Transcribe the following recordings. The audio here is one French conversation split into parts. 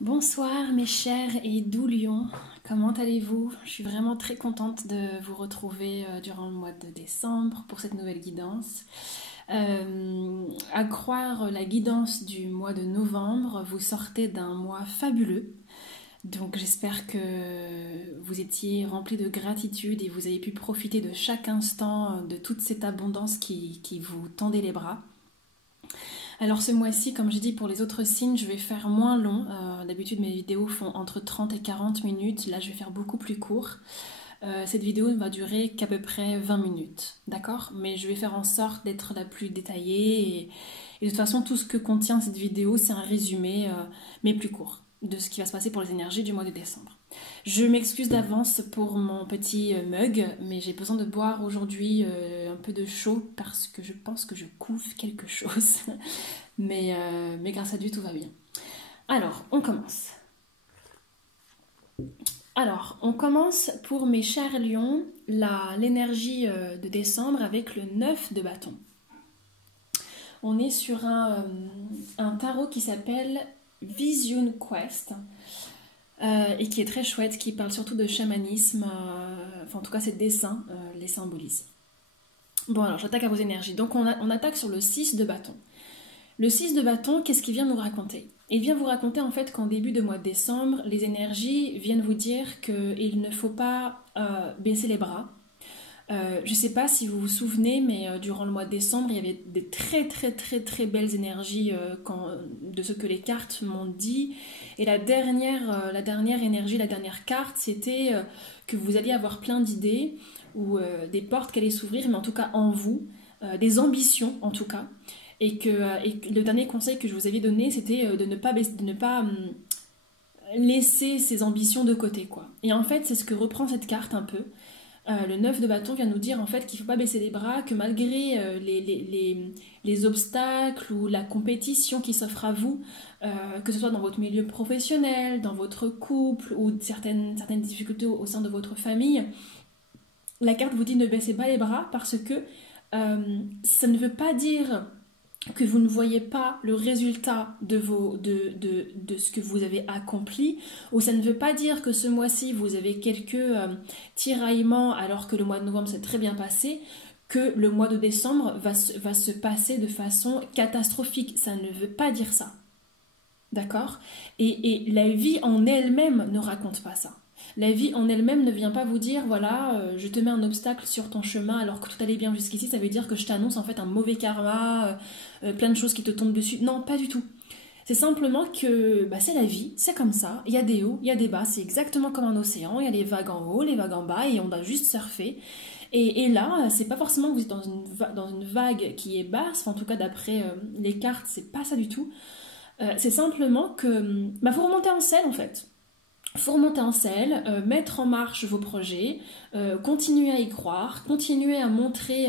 Bonsoir mes chers et doux lions, comment allez-vous? Je suis vraiment très contente de vous retrouver durant le mois de décembre pour cette nouvelle guidance. À croire la guidance du mois de novembre, vous sortez d'un mois fabuleux. Donc j'espère que vous étiez remplis de gratitude et vous avez pu profiter de chaque instant de toute cette abondance qui vous tendait les bras. Alors ce mois-ci, comme j'ai dit pour les autres signes, je vais faire moins long. D'habitude mes vidéos font entre 30 et 40 minutes. Là je vais faire beaucoup plus court. Cette vidéo ne va durer qu'à peu près 20 minutes. D'accord? Mais je vais faire en sorte d'être la plus détaillée. Et de toute façon, tout ce que contient cette vidéo, c'est un résumé, mais plus court, de ce qui va se passer pour les énergies du mois de décembre. Je m'excuse d'avance pour mon petit mug, mais j'ai besoin de boire aujourd'hui un peu de chaud parce que je pense que je couvre quelque chose. Mais grâce à Dieu, tout va bien. Alors, on commence. Alors, on commence pour mes chers lions, l'énergie de décembre avec le 9 de bâton. On est sur un tarot qui s'appelle Vision Quest. Et qui est très chouette, qui parle surtout de chamanisme, enfin en tout cas ces dessins les symbolisent. Bon alors j'attaque à vos énergies, donc on attaque sur le 6 de bâton. Le 6 de bâton, qu'est-ce qu'il vient nous raconter? Il vient vous raconter en fait qu'en début de mois de décembre, les énergies viennent vous dire qu'il ne faut pas baisser les bras. Je ne sais pas si vous vous souvenez, mais durant le mois de décembre, il y avait des très belles énergies de ce que les cartes m'ont dit. Et la dernière énergie, la dernière carte, c'était que vous alliez avoir plein d'idées ou des portes qui allaient s'ouvrir, mais en tout cas en vous, des ambitions en tout cas. Et que le dernier conseil que je vous avais donné, c'était de ne pas laisser ses ambitions de côté, quoi. Et en fait, c'est ce que reprend cette carte un peu. Le 9 de bâton vient nous dire en fait qu'il ne faut pas baisser les bras, que malgré les obstacles ou la compétition qui s'offre à vous, que ce soit dans votre milieu professionnel, dans votre couple ou certaines difficultés au sein de votre famille, la carte vous dit ne baissez pas les bras parce que ça ne veut pas dire que vous ne voyez pas le résultat de ce que vous avez accompli, ou ça ne veut pas dire que ce mois-ci vous avez quelques tiraillements alors que le mois de novembre s'est très bien passé, que le mois de décembre va se passer de façon catastrophique. Ça ne veut pas dire ça. D'accord? Et la vie en elle-même ne raconte pas ça. La vie en elle-même ne vient pas vous dire, voilà, je te mets un obstacle sur ton chemin alors que tout allait bien jusqu'ici, ça veut dire que je t'annonce en fait un mauvais karma, plein de choses qui te tombent dessus. Non, pas du tout. C'est simplement que c'est la vie, c'est comme ça, il y a des hauts, il y a des bas, c'est exactement comme un océan, il y a les vagues en haut, les vagues en bas, et on doit juste surfer. Et là, c'est pas forcément que vous êtes dans une vague qui est basse, en tout cas d'après les cartes, c'est pas ça du tout. C'est simplement que faut remonter en selle en fait. Faut remonter en selle, mettre en marche vos projets, continuer à y croire, continuer à montrer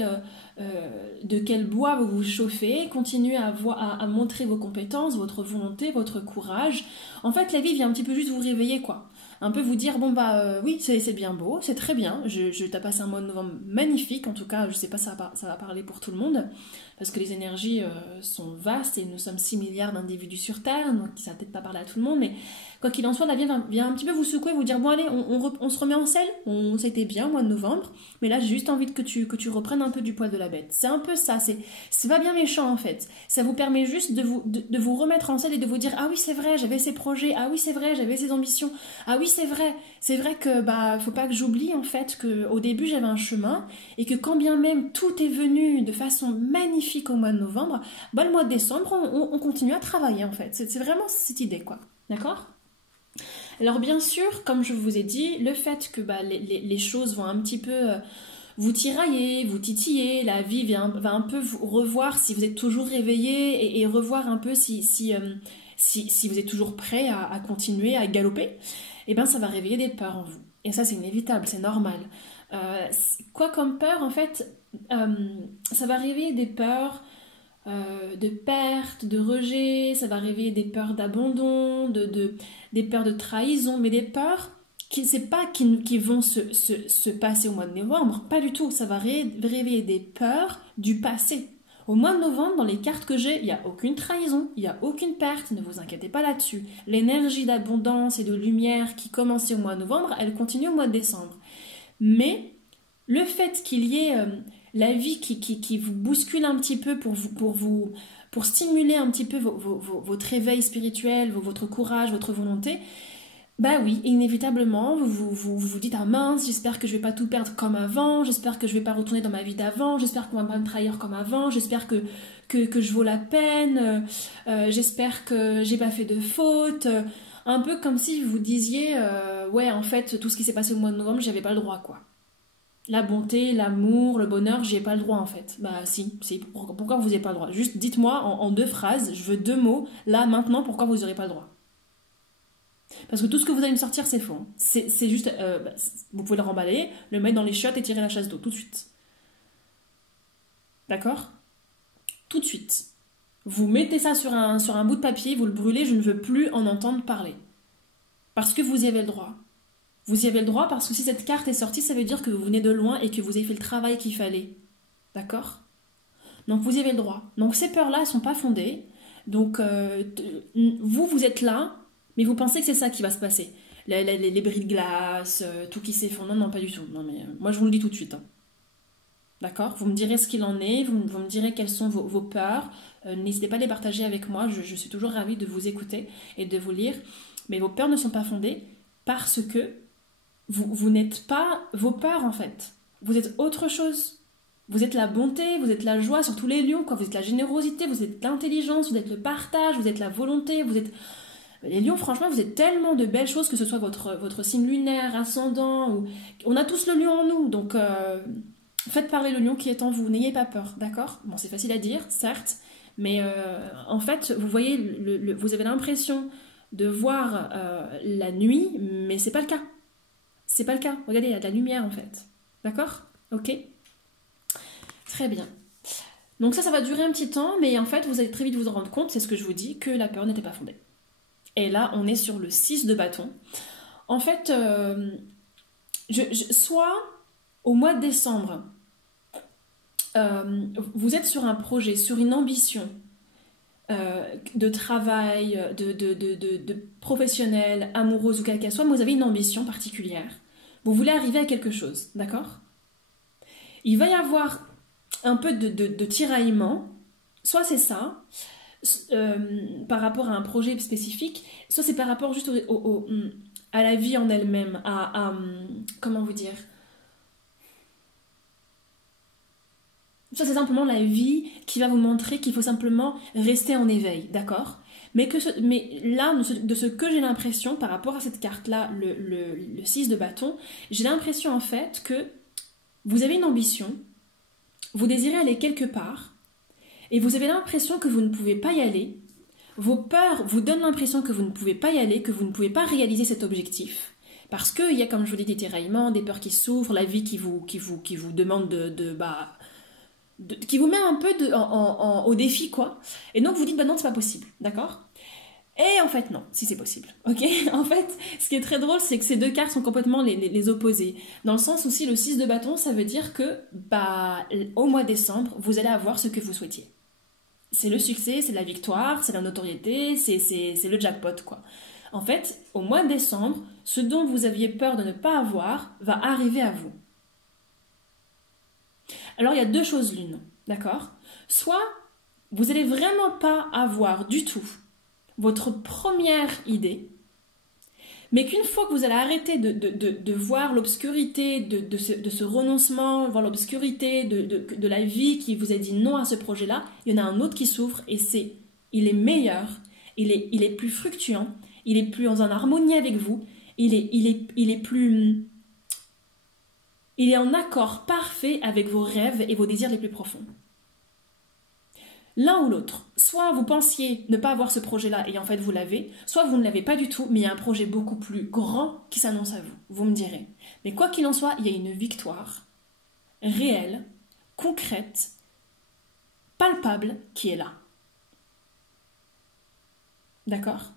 de quel bois vous vous chauffez, continuer à montrer vos compétences, votre volonté, votre courage. En fait, la vie vient un petit peu juste vous réveiller, quoi. Un peu vous dire, bon oui, c'est bien beau, c'est très bien, t'as passé un mois de novembre magnifique, en tout cas, je sais pas, ça va parler pour tout le monde, parce que les énergies sont vastes et nous sommes 6 milliards d'individus sur Terre, donc ça va peut-être pas parler à tout le monde, mais quoi qu'il en soit, la vie vient un petit peu vous secouer, vous dire bon allez, on se remet en selle, ça a été bien au mois de novembre, mais là j'ai juste envie que tu reprennes un peu du poil de la bête. C'est un peu ça, c'est pas bien méchant en fait. Ça vous permet juste de vous remettre en selle et de vous dire ah oui c'est vrai, j'avais ces projets, ah oui c'est vrai, j'avais ces ambitions, ah oui c'est vrai que faut pas que j'oublie en fait que au début j'avais un chemin et que quand bien même tout est venu de façon magnifique au mois de novembre, le mois de décembre on continue à travailler en fait. C'est vraiment cette idée quoi, d'accord? Alors bien sûr, comme je vous ai dit, le fait que les choses vont un petit peu vous tirailler, vous titiller, la vie va un peu vous revoir si vous êtes toujours réveillé et revoir un peu si vous êtes toujours prêt à continuer à galoper, et bien ça va réveiller des peurs en vous. Et ça c'est inévitable, c'est normal. Quoi comme peur en fait, ça va réveiller des peurs de perte, de rejet, ça va réveiller des peurs d'abandon, des peurs de trahison, mais des peurs qui vont se passer au mois de novembre, pas du tout, ça va réveiller des peurs du passé, Au mois de novembre, dans les cartes que j'ai, il n'y a aucune trahison, il n'y a aucune perte, ne vous inquiétez pas là-dessus. L'énergie d'abondance et de lumière qui commençait au mois de novembre, elle continue au mois de décembre. Mais le fait qu'il y ait la vie qui vous bouscule un petit peu pour stimuler un petit peu votre réveil spirituel, votre courage, votre volonté, bah oui, inévitablement, vous dites, ah mince, j'espère que je vais pas tout perdre comme avant, j'espère que je vais pas retourner dans ma vie d'avant, j'espère qu'on va pas me trahir comme avant, j'espère que je vaux la peine, j'espère que j'ai pas fait de faute, un peu comme si vous disiez, ouais, en fait, tout ce qui s'est passé au mois de novembre, j'y avais pas le droit, quoi. La bonté, l'amour, le bonheur, j'y ai pas le droit, en fait. Bah si, pourquoi vous n'y avez pas le droit? Juste dites-moi en 2 phrases, je veux 2 mots, là, maintenant, pourquoi vous n'aurez pas le droit? Parce que tout ce que vous allez me sortir, c'est faux. C'est juste... vous pouvez le remballer, le mettre dans les chiottes et tirer la chasse d'eau, tout de suite. D'accord? Tout de suite. Vous mettez ça sur un bout de papier, vous le brûlez, je ne veux plus en entendre parler. Parce que vous y avez le droit. Vous y avez le droit parce que si cette carte est sortie, ça veut dire que vous venez de loin et que vous avez fait le travail qu'il fallait. D'accord? Donc vous y avez le droit. Donc ces peurs-là, elles ne sont pas fondées. Donc vous êtes là, mais vous pensez que c'est ça qui va se passer. Les bris de glace, tout qui s'effondre. Non, non, pas du tout. Non, mais moi, je vous le dis tout de suite. Hein. D'accord? Vous me direz ce qu'il en est, vous me direz quelles sont vos peurs. N'hésitez pas à les partager avec moi. Je suis toujours ravie de vous écouter et de vous lire. Mais vos peurs ne sont pas fondées parce que vous n'êtes pas vos peurs, en fait. Vous êtes autre chose. Vous êtes la bonté, vous êtes la joie sur tous les lions, quoi. Vous êtes la générosité, vous êtes l'intelligence, vous êtes le partage, vous êtes la volonté, vous êtes... Les lions, franchement, vous êtes tellement de belles choses, que ce soit votre signe lunaire, ascendant, ou... on a tous le lion en nous, donc faites parler le lion qui est en vous, n'ayez pas peur, d'accord? Bon, c'est facile à dire, certes, mais en fait, vous voyez, vous avez l'impression de voir la nuit, mais c'est pas le cas. C'est pas le cas. Regardez, il y a de la lumière, en fait. D'accord? Ok? Très bien. Donc ça va durer un petit temps, mais en fait, vous allez très vite vous rendre compte, c'est ce que je vous dis, que la peur n'était pas fondée. Et là, on est sur le 6 de bâton. En fait, soit au mois de décembre, vous êtes sur un projet, sur une ambition de travail, de professionnel, amoureuse ou quelle qu'elle soit, mais vous avez une ambition particulière. Vous voulez arriver à quelque chose, d'accord? Il va y avoir un peu de tiraillement, soit c'est ça, par rapport à un projet spécifique, soit c'est par rapport juste à la vie en elle-même, comment vous dire, ça c'est simplement la vie qui va vous montrer qu'il faut simplement rester en éveil, d'accord? Mais là, de ce que j'ai l'impression, par rapport à cette carte-là, le 6 de bâton, j'ai l'impression en fait que vous avez une ambition, vous désirez aller quelque part, et vous avez l'impression que vous ne pouvez pas y aller. Vos peurs vous donnent l'impression que vous ne pouvez pas y aller, que vous ne pouvez pas réaliser cet objectif. Parce qu'il y a, comme je vous dis, des tiraillements, des peurs qui s'ouvrent, la vie qui vous demande qui vous met un peu au défi, quoi. Et donc vous dites, bah non, c'est pas possible, d'accord? Et en fait, non, si c'est possible, ok? En fait, ce qui est très drôle, c'est que ces deux cartes sont complètement les opposés. Dans le sens où si le 6 de bâton, ça veut dire que, au mois de décembre, vous allez avoir ce que vous souhaitiez. C'est le succès, c'est la victoire, c'est la notoriété, c'est le jackpot, quoi. En fait, au mois de décembre, ce dont vous aviez peur de ne pas avoir va arriver à vous. Alors, il y a 2 choses l'une, d'accord? Soit, vous n'allez vraiment pas avoir du tout votre première idée, mais qu'une fois que vous allez arrêter de voir l'obscurité de ce renoncement, voir l'obscurité de la vie qui vous a dit non à ce projet-là, il y en a un autre qui s'ouvre et il est meilleur, il est plus fructueux, il est plus en harmonie avec vous, il est en accord parfait avec vos rêves et vos désirs les plus profonds. L'un ou l'autre. Soit vous pensiez ne pas avoir ce projet-là et en fait vous l'avez, soit vous ne l'avez pas du tout, mais il y a un projet beaucoup plus grand qui s'annonce à vous. Vous me direz. Mais quoi qu'il en soit, il y a une victoire réelle, concrète, palpable qui est là. D'accord?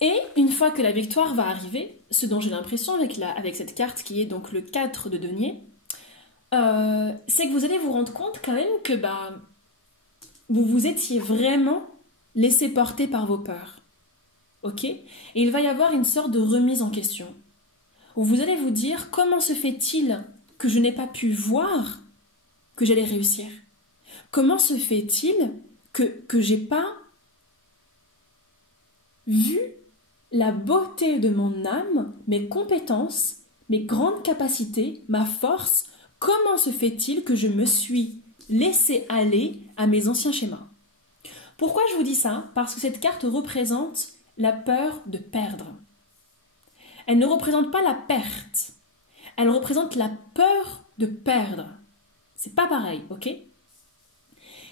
Et une fois que la victoire va arriver, ce dont j'ai l'impression avec cette carte qui est donc le 4 de denier, c'est que vous allez vous rendre compte quand même que bah, vous vous étiez vraiment laissé porter par vos peurs. Ok? Et il va y avoir une sorte de remise en question, où vous allez vous dire, comment se fait-il que je n'ai pas pu voir que j'allais réussir? Comment se fait-il que j'ai pas vu la beauté de mon âme, mes compétences, mes grandes capacités, ma force? Comment se fait-il que je me suis laissé aller à mes anciens schémas? Pourquoi je vous dis ça? Parce que cette carte représente la peur de perdre. Elle ne représente pas la perte. Elle représente la peur de perdre. C'est pas pareil, ok?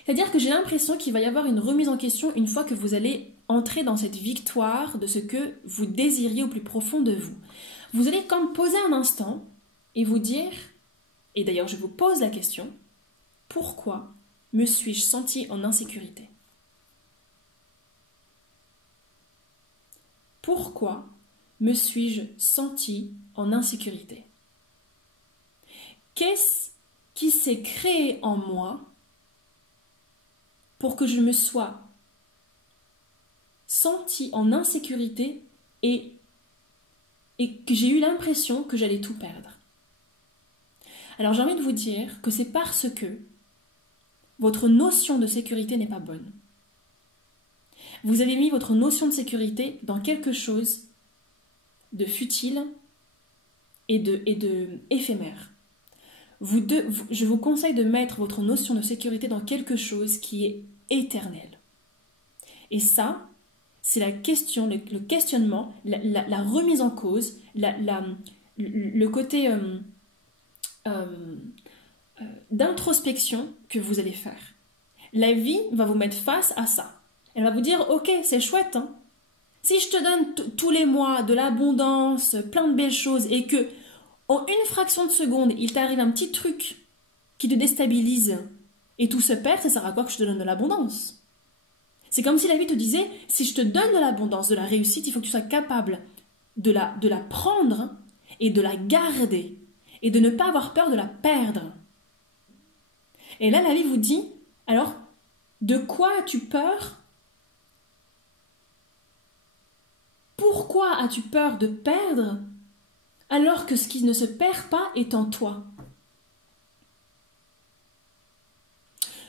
C'est-à-dire que j'ai l'impression qu'il va y avoir une remise en question une fois que vous allez entrer dans cette victoire de ce que vous désiriez au plus profond de vous. Vous allez comme poser un instant et vous dire, et d'ailleurs je vous pose la question, pourquoi me suis-je senti en insécurité? Pourquoi me suis-je senti en insécurité? Qu'est-ce qui s'est créé en moi pour que je me sois senti en insécurité et que j'ai eu l'impression que j'allais tout perdre? Alors j'ai envie de vous dire que c'est parce que votre notion de sécurité n'est pas bonne. Vous avez mis votre notion de sécurité dans quelque chose de futile et de éphémère. Je vous conseille de mettre votre notion de sécurité dans quelque chose qui est éternel. Et ça, c'est la question, le questionnement, la remise en cause, le côté d'introspection que vous allez faire. La vie va vous mettre face à ça. Elle va vous dire, ok, c'est chouette, hein. Si je te donne tous les mois de l'abondance, plein de belles choses, et que en une fraction de seconde, il t'arrive un petit truc qui te déstabilise et tout se perd, ça sert à quoi que je te donne de l'abondance? C'est comme si la vie te disait, si je te donne de l'abondance, de la réussite, il faut que tu sois capable de la prendre et de la garder et de ne pas avoir peur de la perdre. Et là, la vie vous dit, alors, de quoi as-tu peur? Pourquoi as-tu peur de perdre alors que ce qui ne se perd pas est en toi?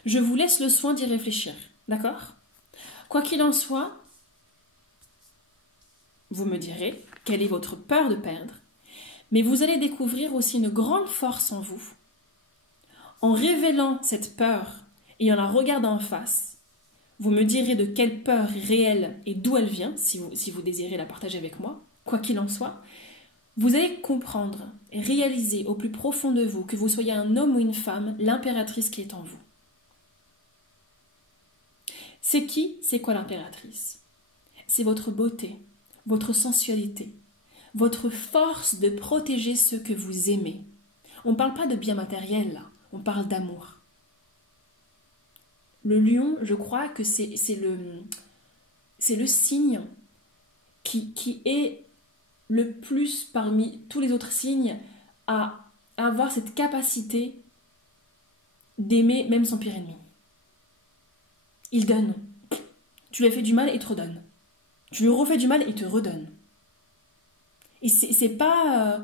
Je vous laisse le soin d'y réfléchir, d'accord? Quoi qu'il en soit, vous me direz quelle est votre peur de perdre, mais vous allez découvrir aussi une grande force en vous. En révélant cette peur et en la regardant en face, vous me direz de quelle peur réelle et d'où elle vient, si vous désirez la partager avec moi. Quoi qu'il en soit, vous allez comprendre et réaliser au plus profond de vous, que vous soyez un homme ou une femme, l'impératrice qui est en vous. C'est qui? C'est quoi l'impératrice? C'est votre beauté, votre sensualité, votre force de protéger ceux que vous aimez. On ne parle pas de bien matériel là, on parle d'amour. Le lion, je crois que c'est le signe qui est le plus parmi tous les autres signes à avoir cette capacité d'aimer même son pire ennemi. Il donne. Tu lui as fait du mal et il te redonne. Tu lui refais du mal et il te redonne. Et c'est pas...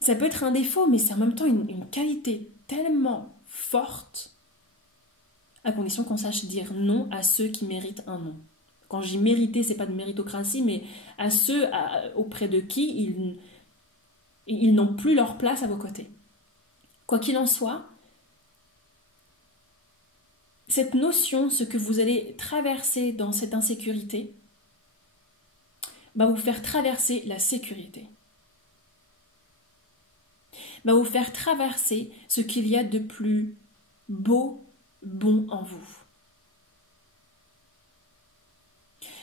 ça peut être un défaut, mais c'est en même temps une qualité tellement forte, à condition qu'on sache dire non à ceux qui méritent un non. Quand je dis mériter, c'est pas de méritocratie, mais à ceux auprès de qui ils n'ont plus leur place à vos côtés. Quoi qu'il en soit, cette notion, ce que vous allez traverser dans cette insécurité, va vous faire traverser la sécurité. Va vous faire traverser ce qu'il y a de plus beau, bon en vous.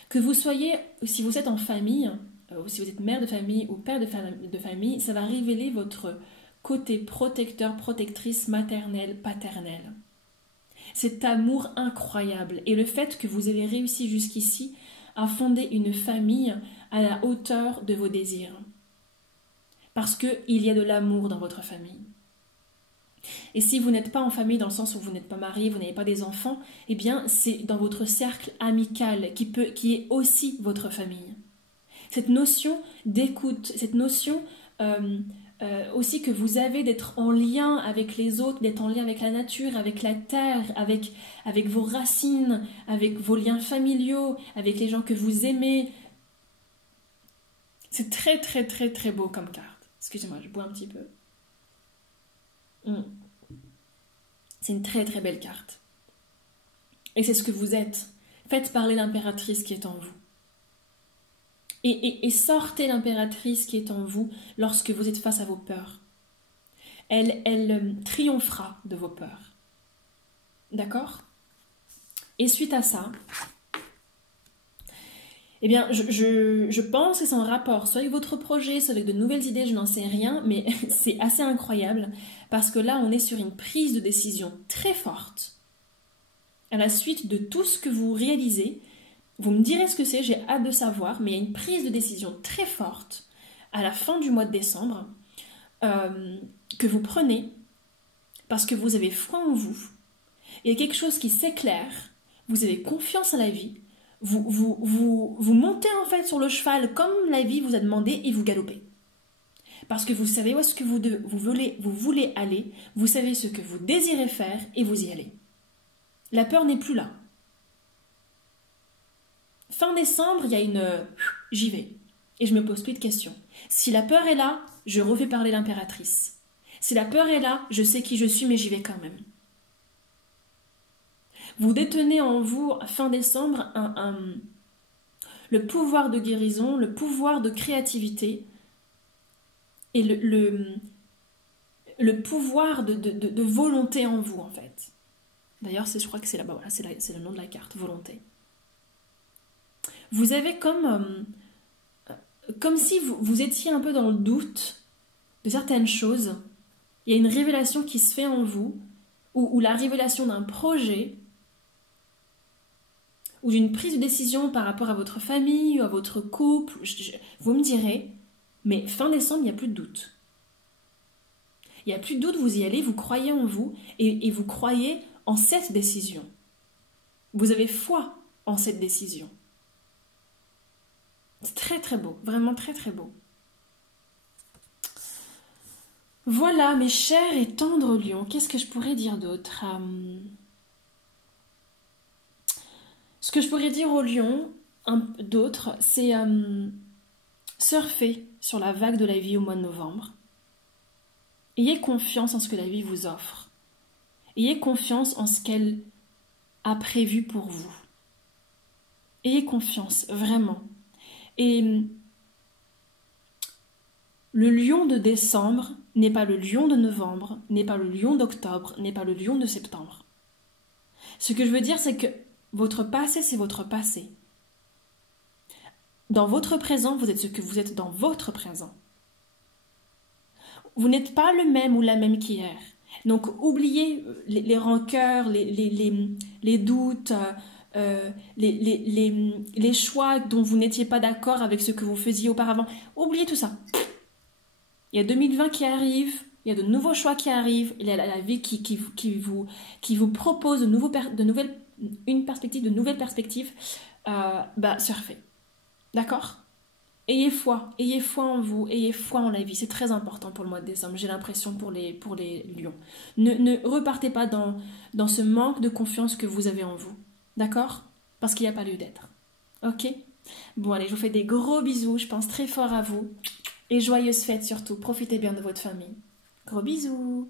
Que vous soyez, si vous êtes en famille, ou si vous êtes mère de famille ou père de famille, ça va révéler votre côté protecteur, protectrice, maternelle, paternelle. Cet amour incroyable et le fait que vous avez réussi jusqu'ici à fonder une famille à la hauteur de vos désirs. Parce qu'il y a de l'amour dans votre famille. Et si vous n'êtes pas en famille, dans le sens où vous n'êtes pas marié, vous n'avez pas des enfants, eh bien c'est dans votre cercle amical qui est aussi votre famille. Cette notion d'écoute, cette notion aussi que vous avez d'être en lien avec les autres, d'être en lien avec la nature, avec la terre, avec vos racines, avec vos liens familiaux, avec les gens que vous aimez. C'est très très très très beau comme carte. Excusez-moi, je bois un petit peu. C'est une très très belle carte. Et c'est ce que vous êtes. Faites parler l'impératrice qui est en vous. Et sortez l'impératrice qui est en vous lorsque vous êtes face à vos peurs. Elle triomphera de vos peurs. D'accord? Et suite à ça, eh bien, je pense que c'est en rapport soit avec votre projet, soit avec de nouvelles idées, je n'en sais rien, mais c'est assez incroyable parce que là, on est sur une prise de décision très forte. À la suite de tout ce que vous réalisez, vous me direz ce que c'est, j'ai hâte de savoir, mais il y a une prise de décision très forte à la fin du mois de décembre que vous prenez parce que vous avez foi en vous. Il y a quelque chose qui s'éclaire, vous avez confiance en la vie, vous montez en fait sur le cheval comme la vie vous a demandé et vous galopez. Parce que vous savez où est-ce que vous voulez aller, vous savez ce que vous désirez faire et vous y allez. La peur n'est plus là. Fin décembre, il y a une j'y vais. Et je me pose plus de questions. Si la peur est là, je refais parler l'impératrice. Si la peur est là, je sais qui je suis, mais j'y vais quand même. Vous détenez en vous, fin décembre, le pouvoir de guérison, le pouvoir de créativité et le pouvoir de volonté en vous, en fait. D'ailleurs, je crois que c'est là-bas, voilà, c'est le nom de la carte, volonté. Vous avez comme si vous étiez un peu dans le doute de certaines choses. Il y a une révélation qui se fait en vous, ou la révélation d'un projet, ou d'une prise de décision par rapport à votre famille, ou à votre couple. Vous me direz, mais fin décembre, il n'y a plus de doute. Il n'y a plus de doute, vous y allez, vous croyez en vous, et vous croyez en cette décision. Vous avez foi en cette décision. C'est très très beau, vraiment très très beau. Voilà mes chers et tendres lions, qu'est-ce que je pourrais dire d'autre? Ce que je pourrais dire aux lions, d'autres, c'est surfer sur la vague de la vie au mois de novembre. Ayez confiance en ce que la vie vous offre. Ayez confiance en ce qu'elle a prévu pour vous. Ayez confiance, vraiment. Et le lion de décembre n'est pas le lion de novembre, n'est pas le lion d'octobre, n'est pas le lion de septembre. Ce que je veux dire, c'est que votre passé, c'est votre passé. Dans votre présent, vous êtes ce que vous êtes dans votre présent. Vous n'êtes pas le même ou la même qu'hier. Donc, oubliez les rancœurs, les doutes, les choix dont vous n'étiez pas d'accord avec ce que vous faisiez auparavant. Oubliez tout ça. Il y a 2020 qui arrive, il y a de nouveaux choix qui arrivent, il y a la vie qui vous propose de nouvelles perspectives. Surfez. D'accord ? Ayez foi en vous, ayez foi en la vie. C'est très important pour le mois de décembre, j'ai l'impression pour les lions. Ne repartez pas dans ce manque de confiance que vous avez en vous. D'accord ? Parce qu'il n'y a pas lieu d'être. Ok ? Bon, allez, je vous fais des gros bisous. Je pense très fort à vous. Et joyeuses fêtes surtout. Profitez bien de votre famille. Gros bisous.